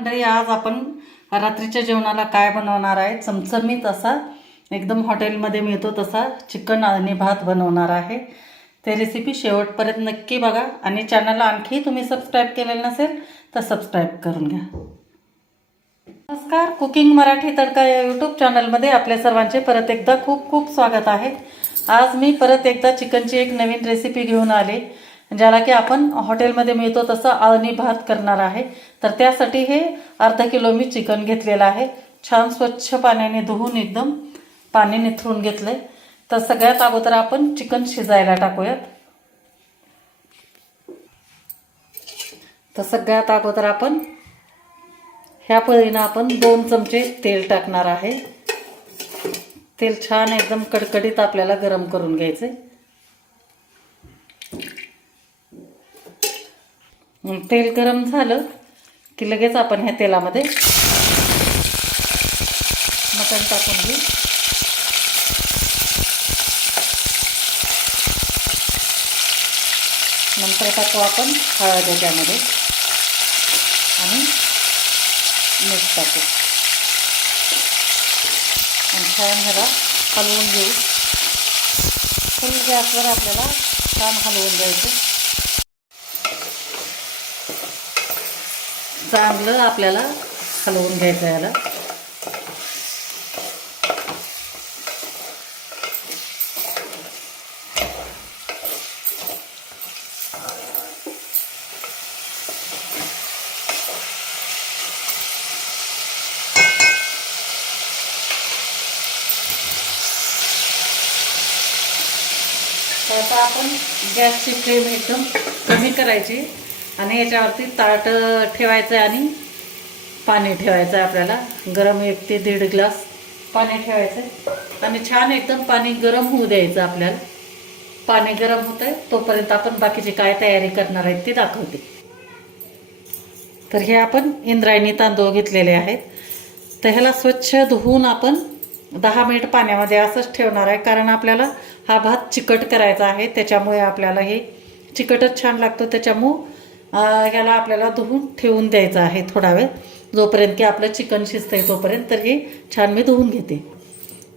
मंडळी, आज आपण रात्रीच्या जेवणाला काय बनवणार आहे? चमचमीत असा एकदम हॉटेलमध्ये मिळतो तसा चिकन आणि भात बनवणार आहे. ते रेसिपी शेवटपर्यंत नक्की बघा आणि चॅनलला आणखी तुम्ही सबस्क्राईब केलेलं नसेल तर सबस्क्राईब करून घ्या. नमस्कार, कुकिंग मराठी तडका या यूट्यूब चॅनलमध्ये आपल्या सर्वांचे परत एकदा खूप खूप स्वागत आहे. आज मी परत एकदा चिकनची एक नवीन रेसिपी घेऊन आले, ज्याला की आपण हॉटेलमध्ये मिळतो तसं आळणी भात करणार आहे. तर त्यासाठी हे अर्धा किलो मी चिकन घेतलेलं आहे. छान स्वच्छ पाण्याने धुवून एकदम पाणी निथरून घेतलंय. तर सगळ्यात अगोदर आपण चिकन शिजायला टाकूयात. तर सगळ्यात अगोदर आपण ह्या पळीनं आपण 2 चमचे तेल टाकणार आहे. तेल छान एकदम कडकडीत आपल्याला गरम करून घ्यायचे. तेल गरम झालं की लगेच आपण ह्या तेलामध्ये मटण टाकून घेऊ. नंतर टाकू आपण हळद याच्यामध्ये आणि मीठ टाकू आणि छान ह्याला हलवून घेऊ. फुल गॅसवर आपल्याला छान हलवून घ्यायचं. चांगलं आपल्याला हलवून घ्यायचं याला. आता आपण गॅसची फ्लेम एकदम कमी करायची आणि याच्यावरती ताट ठेवायचं आणि पाणी ठेवायचं आहे. आपल्याला गरम 1 ते 1.5 ग्लास पाणी ठेवायचं आणि छान एकदम पाणी गरम होऊ द्यायचं. आपल्याला पाणी गरम होत आहे तोपर्यंत आपण बाकीची काय तयारी करणार आहेत ती दाखवते. तर हे आपण इंद्रायणी तांदूळ घेतलेले आहेत. तर ह्याला स्वच्छ धुवून आपण 10 मिनिट पाण्यामध्ये असंच ठेवणार आहे, कारण आपल्याला हा भात चिकट करायचा आहे. त्याच्यामुळे आपल्याला हे चिकटच छान लागतो. त्याच्यामुळं ह्याला आपल्याला धुवून ठेवून द्यायचं आहे थोडा वेळ, जोपर्यंत की आपलं चिकन शिजतंय तोपर्यंत. तर हे छान मी धुवून घेते.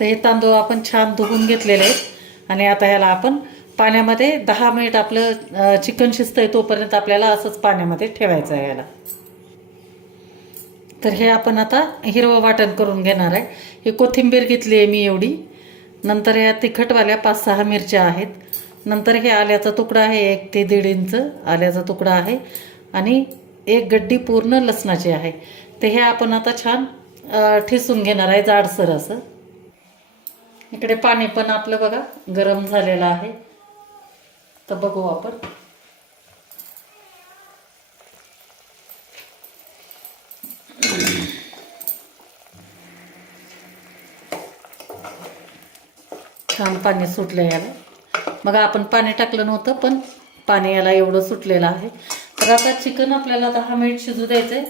तर हे तांदूळ आपण छान धुवून घेतलेले आहेत आणि आता ह्याला आपण पाण्यामध्ये 10 मिनिट आपलं चिकन शिजतंय तोपर्यंत आपल्याला असंच पाण्यामध्ये ठेवायचं आहे याला. तर हे आपण आता हिरवं वाटण करून घेणार आहे. ही कोथिंबीर घेतली आहे मी एवढी. नंतर या तिखटवाल्या 5-6 मिरच्या आहेत. नंतर हे आल्याचा तुकडा आहे, 1 ते 1.5 इंच आल्याचा तुकडा आहे आणि 1 गड्डी पूर्ण लसणाची आहे. तर हे आपण आता छान ठेसून घेणार आहे जाडसर असं. इकडे पाणी पण आपलं बघा गरम झालेलं आहे. तर बघू आपण. छान पाणी सुटलं याला. मग आपण पाणी टाकलं नव्हतं पण पाणी याला एवढं सुटलेलं आहे. तर आता चिकन आपल्याला 10 मिनिट शिजू द्यायचं आहे.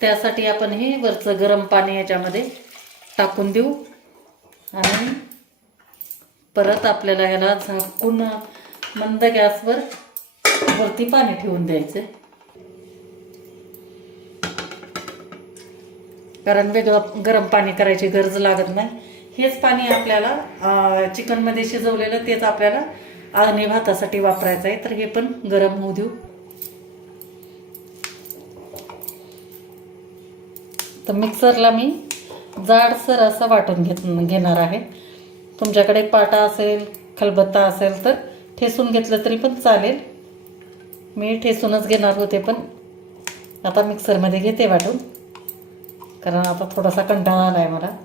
त्यासाठी आपण हे वरचं गरम पाणी याच्यामध्ये टाकून देऊ आणि परत आपल्याला याला झाकून मंद गॅसवर वरती पाणी ठेवून द्यायचं, कारण वेगळं गरम पाणी करायची गरज लागत नाही. हेच पाणी आपल्याला चिकनमध्ये शिजवलेलं तेच आपल्याला आळणी भातासाठी वापरायचं आहे. तर हे पण गरम होऊ देऊ. तर मिक्सरला मी जाडसर असं वाटून घेणार आहे. तुमच्याकडे पाटा असेल, खलबत्ता असेल तर ठेसून घेतलं तरी पण चालेल. मी ठेसूनच घेणार होते पण आता मिक्सरमध्ये घेते वाटून, कारण आता थोडासा कंटाळा आला आहे मला.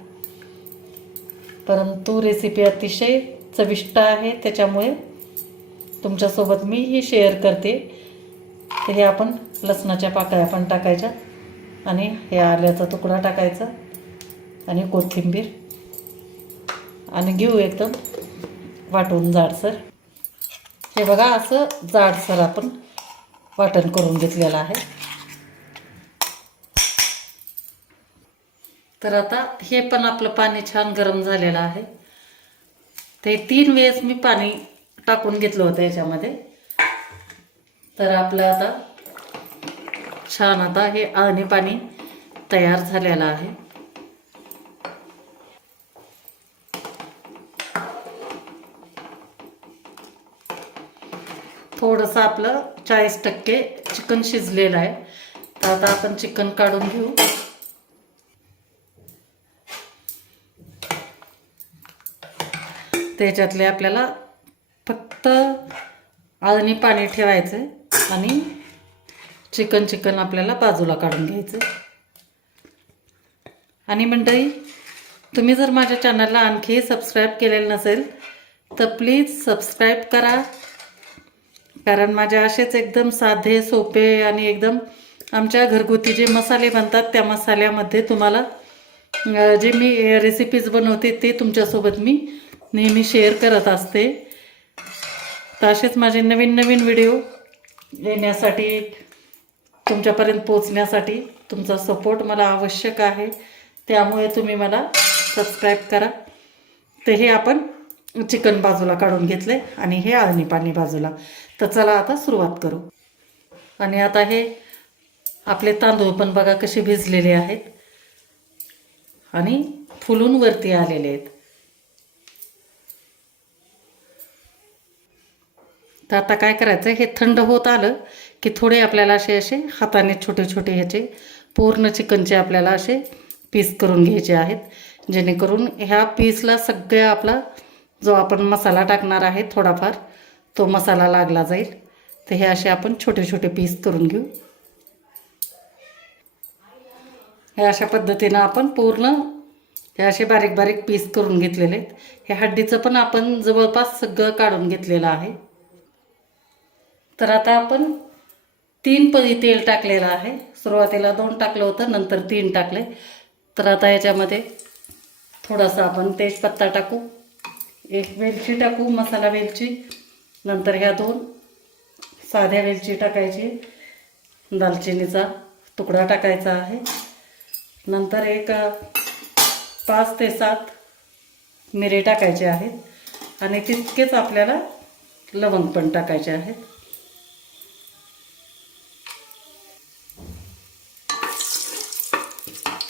परंतु रेसिपी अतिशय चविष्ट आहे, त्याच्यामुळे तुमच्यासोबत मी ही शेअर करते. तर हे आपण लसणाच्या पाकळ्या पण टाकायच्या आणि हे आल्याचा तुकडा टाकायचा आणि कोथिंबीर आणि घेऊ एकदम वाटून जाडसर. हे बघा असं जाडसर आपण वाटण करून घेतलेलं आहे. तर आता हे पण आपलं पाणी छान गरम झालेलं आहे. ते 3 वेळेस मी पाणी टाकून घेतलं होतं याच्यामध्ये. तर आपलं आता छान आता हे आळणी पाणी तयार झालेला आहे. थोडंसं आपलं 40% चिकन शिजलेलं आहे. तर आता आपण चिकन काढून घेऊ. त्याच्यातले आपल्याला फक्त आळणी पाणी ठेवायचं आणि चिकन आपल्याला बाजूला काढून घ्यायचं. आणि मंडळी, तुम्ही जर माझ्या चॅनलला आणखी सबस्क्राईब केलेलं नसेल तर प्लीज सबस्क्राईब करा. कारण माझे असेच एकदम साधे सोपे आणि एकदम आमच्या घरगुती जे मसाले बनतात त्या मसाल्यामध्ये तुम्हाला जे मी रेसिपीज बनवते ते तुमच्यासोबत मी नेहमी शेअर करत असते. तर असेच माझे नवीन व्हिडिओ येण्यासाठी, तुमच्यापर्यंत पोचण्यासाठी तुमचा सपोर्ट मला आवश्यक आहे. त्यामुळे तुम्ही मला सबस्क्राईब करा. तर हे आपण चिकन बाजूला काढून घेतले आणि हे आळणी पाणी बाजूला. तर चला आता सुरुवात करू. आणि आता हे आपले तांदूळ पण बघा कसे भिजलेले आहेत आणि फुलून वरती आलेले आहेत. तर आता काय करायचं, हे थंड होत आलं की थोडे आपल्याला असे हाताने छोटे ह्याचे पूर्ण चिकनचे आपल्याला असे पीस करून घ्यायचे आहेत. जेणेकरून ह्या पीसला सगळ्या आपला जो आपण मसाला टाकणार आहे थोडाफार तो मसाला लागला जाईल. तर हे असे आपण छोटे पीस करून घेऊ. हे अशा पद्धतीनं आपण पूर्ण हे असे बारीक पीस करून घेतलेले आहेत. हे हड्डीचं पण आपण जवळपास सगळं काढून घेतलेलं आहे. तर आता आपण 3 पळी तेल टाकलेलं आहे. सुरुवातीला 2 टाकलं होतं, नंतर 3 टाकले. तर आता याच्यामध्ये थोडासा आपण तेजपत्ता टाकू, 1 वेलची टाकू, मसाला वेलची, नंतर ह्या 2 साध्या वेलची टाकायची, दालचिनीचा तुकडा टाकायचा आहे, नंतर एक 5 ते 7 मिरे टाकायचे आहेत आणि तितकेच आपल्याला लवंग पण टाकायचे आहेत.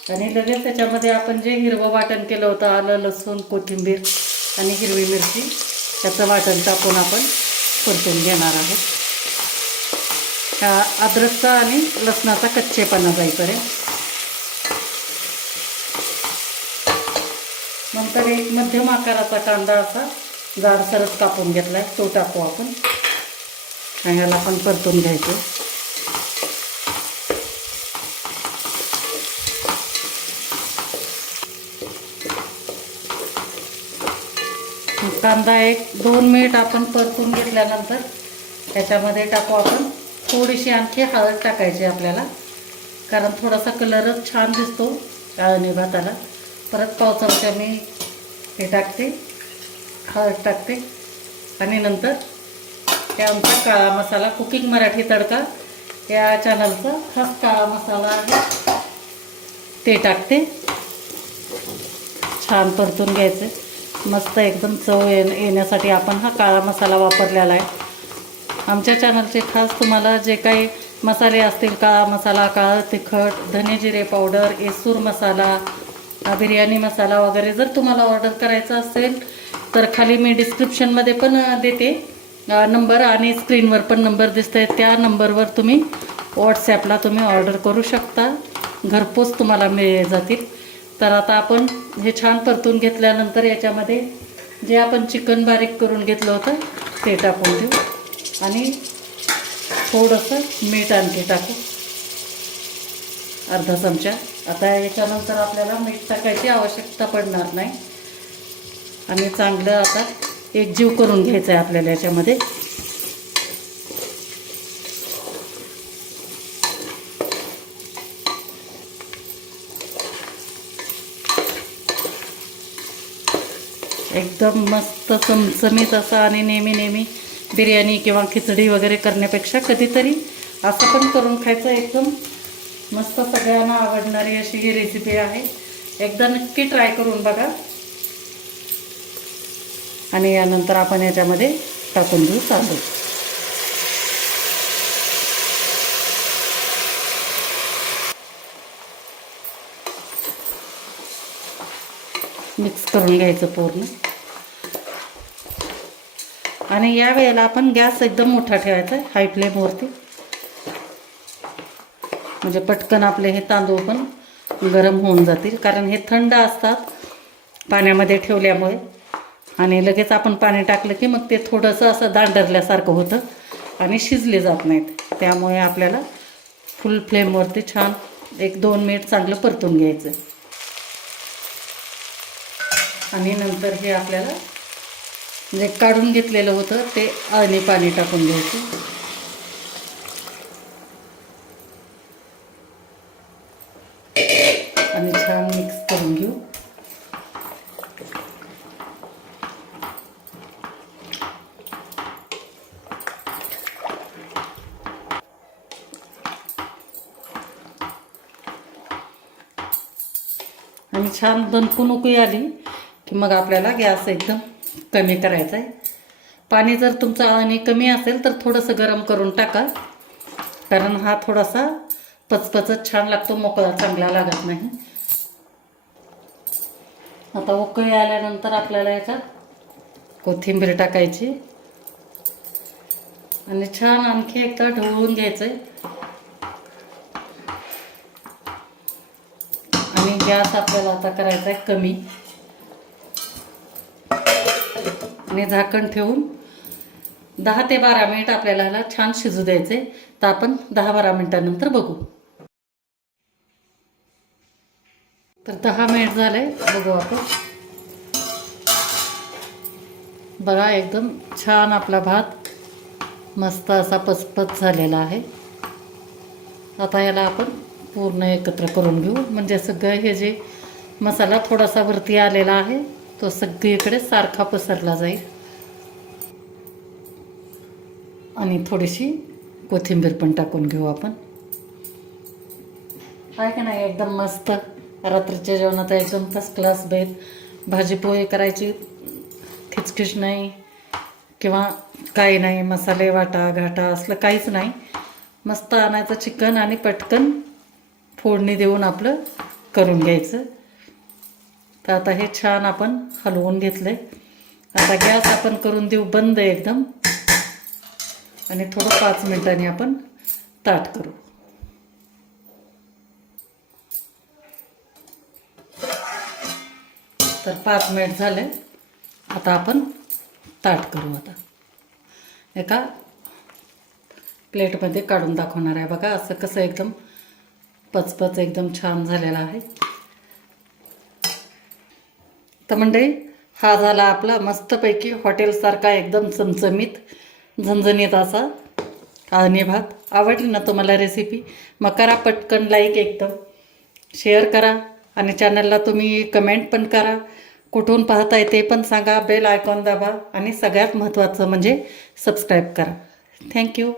आणि लगेच त्याच्यामध्ये आपण जे हिरवं वाटण केलं होतं, आलं, लसूण, कोथिंबीर आणि हिरवी मिरची, त्याचं वाटण टाकून आपण परतून घेणार आहोत. ह्या अद्रकचा आणि लसणाचा कच्चेपणा जाईपर्यंत. नंतर एक मध्यम आकाराचा कांदा असा जाडसरच कापून घेतला आहे, तो टाकू आपण आणि ह्याला पण परतून घ्यायचं. कांदा 1-2 मिनिट आपण परतून घेतल्यानंतर त्याच्यामध्ये टाकू आपण थोडीशी आणखी हळद टाकायची आपल्याला, कारण थोडासा कलरच छान दिसतो आळणी भाताला. परत पाव चमचा मी हे टाकते, हळद टाकते आणि नंतर हे आमचा काळा मसाला, कुकिंग मराठी तडका या चॅनलचा खास काळा मसाला आहे, ते टाकते. छान परतून घ्यायचे. मस्त एकदम चव येण्यासाठी आपण हा काळा मसाला वापरलेला आहे. आमच्या चॅनलचे खास तुम्हाला जे काही मसाले असतील, काळा मसाला, काळं तिखट, धने जिरे पावडर, येसूर मसाला, बिर्याणी मसाला वगैरे जर तुम्हाला ऑर्डर करायचं असेल तर खाली मी डिस्क्रिप्शनमध्ये पण देते नंबर आणि स्क्रीनवर पण नंबर दिसत आहे. त्या नंबरवर तुम्ही व्हॉट्सॲपला तुम्ही ऑर्डर करू शकता, घरपोच तुम्हाला मिळले जातील. तर आता आपण हे छान परतून घेतल्यानंतर याच्यामध्ये जे आपण चिकन बारीक करून घेतलं होतं ते टाकून देऊ आणि थोडंसं मीठ आणखी टाकू, अर्धा चमचा. आता याच्यानंतर आपल्याला मीठ टाकायची आवश्यकता पडणार नाही आणि चांगलं आता एकजीव करून घ्यायचं आहे आपल्याला याच्यामध्ये. एकदम मस्त चमचमीत असा आणि नेहमी बिर्याणी किंवा खिचडी वगैरे करण्यापेक्षा कधीतरी असं पण करून खायचं. एकदम मस्त सगळ्यांना आवडणारी अशी ही रेसिपी आहे. एकदा नक्की ट्राय करून बघा. आणि यानंतर आपण याच्यामध्ये टाकून घेऊ तांदूळ. मिक्स करून घ्यायचं पूर्ण. आणि या वेळेला आपण गॅस एकदम मोठा ठेवायचा आहे, हाय फ्लेमवरती, म्हणजे पटकन आपले हे तांदूळ पण गरम होऊन जातील. कारण हे थंड असतात पाण्यामध्ये ठेवल्यामुळे, आणि लगेच आपण पाणी टाकलं की मग ते थोडंसं असं दांडरल्यासारखं होतं आणि शिजले जात नाहीत. त्यामुळे आपल्याला फुल फ्लेमवरती छान 1-2 मिनिट चांगलं परतून घ्यायचं. आणि नंतर हे आपल्याला म्हणजे काढून घेतलेलं होतं ते आणि पाणी टाकून घ्यायचं. आणि छान मिक्स करून घेऊ. आणि छान दणकून उकळी आली की मग आपल्याला गॅस एकदम कमी करायचा आहे. पाणी जर तुमचं आणि कमी असेल तर थोडंसं गरम करून टाका, कारण हा थोडासा पचपचत छान लागतो, मोकळा चांगला लागत नाही. आता उकळी आल्यानंतर आपल्याला याच्यात कोथिंबीर टाकायची आणि छान आणखी एकदा ढवळून घ्यायचं आहे. आणि गॅस आपल्याला आता करायचा आहे कमी आणि झाकण ठेवून 10 ते 12 मिनिट आपल्याला ह्याला छान शिजू द्यायचे. तर आपण 10-12 मिनिटांनंतर बघू. तर 10 मिनिट झाले, बघू आपण. बघा एकदम छान आपला भात मस्त असा पचपच झालेला आहे. आता याला आपण पूर्ण एकत्र करून घेऊ, म्हणजे सगळं हे जे मसाला थोडासा वरती आलेला आहे तो सगळीकडे सारखा पसरला जाईल. आणि थोडीशी कोथिंबीर पण टाकून घेऊ आपण. काय का नाही, एकदम मस्त रात्रीच्या जेवणात एकदम फर्स्ट क्लास बेत. भाजी पोहे करायची खिचखिच नाही किंवा काही नाही, मसाले वाटा घाटा असलं काहीच नाही. मस्त आणायचं चिकन आणि पटकन फोडणी देऊन आपलं करून घ्यायचं. तर आता हे छान आपण हलवून घेतलं आहे. आता गॅस आपण करून देऊ बंद एकदम, आणि थोडं 5 मिनिटांनी आपण ताट करू. तर 5 मिनिट झाले, आता आपण ताट करू. आता एका प्लेटमध्ये काढून दाखवणार आहे. बघा असं कसं एकदम पचपच एकदम छान झालेला आहे. तर मंडळी, हा झाला आपला मस्तपैकी हॉटेलसारखा एकदम चमचमीत झणझणीत असा आणि भात. आवडली ना तुम्हाला रेसिपी, मग करा पटकन लाईक, एकदम शेअर करा, आणि चॅनलला तुम्ही कमेंट पण करा. कुठून पाहताय ते पण सांगा. बेल आयकॉन दाबा, आणि सगळ्यात महत्त्वाचं म्हणजे सबस्क्राईब करा. थँक्यू.